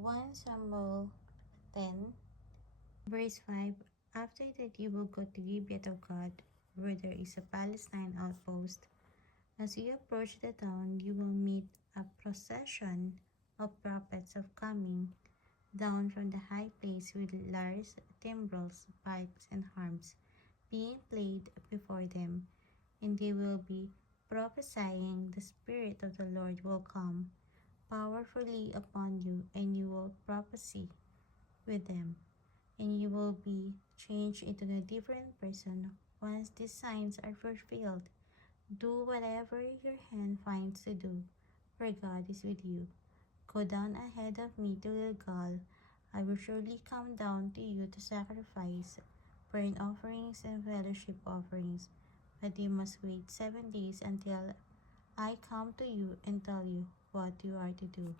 1 Samuel 10, verse 5. After that you will go to Gibeah of God, where there is a Palestine outpost. As you approach the town, you will meet a procession of prophets of coming down from the high place with lyres, timbrels, pipes, and harps being played before them, and they will be prophesying, "The Spirit of the Lord will come powerfully upon you, and you will prophesy with them, and you will be changed into a different person once these signs are fulfilled. Do whatever your hand finds to do, for God is with you. Go down ahead of me to Gilgal. I will surely come down to you to sacrifice burnt offerings and fellowship offerings, but you must wait 7 days until I come to you and tell you what you are to do."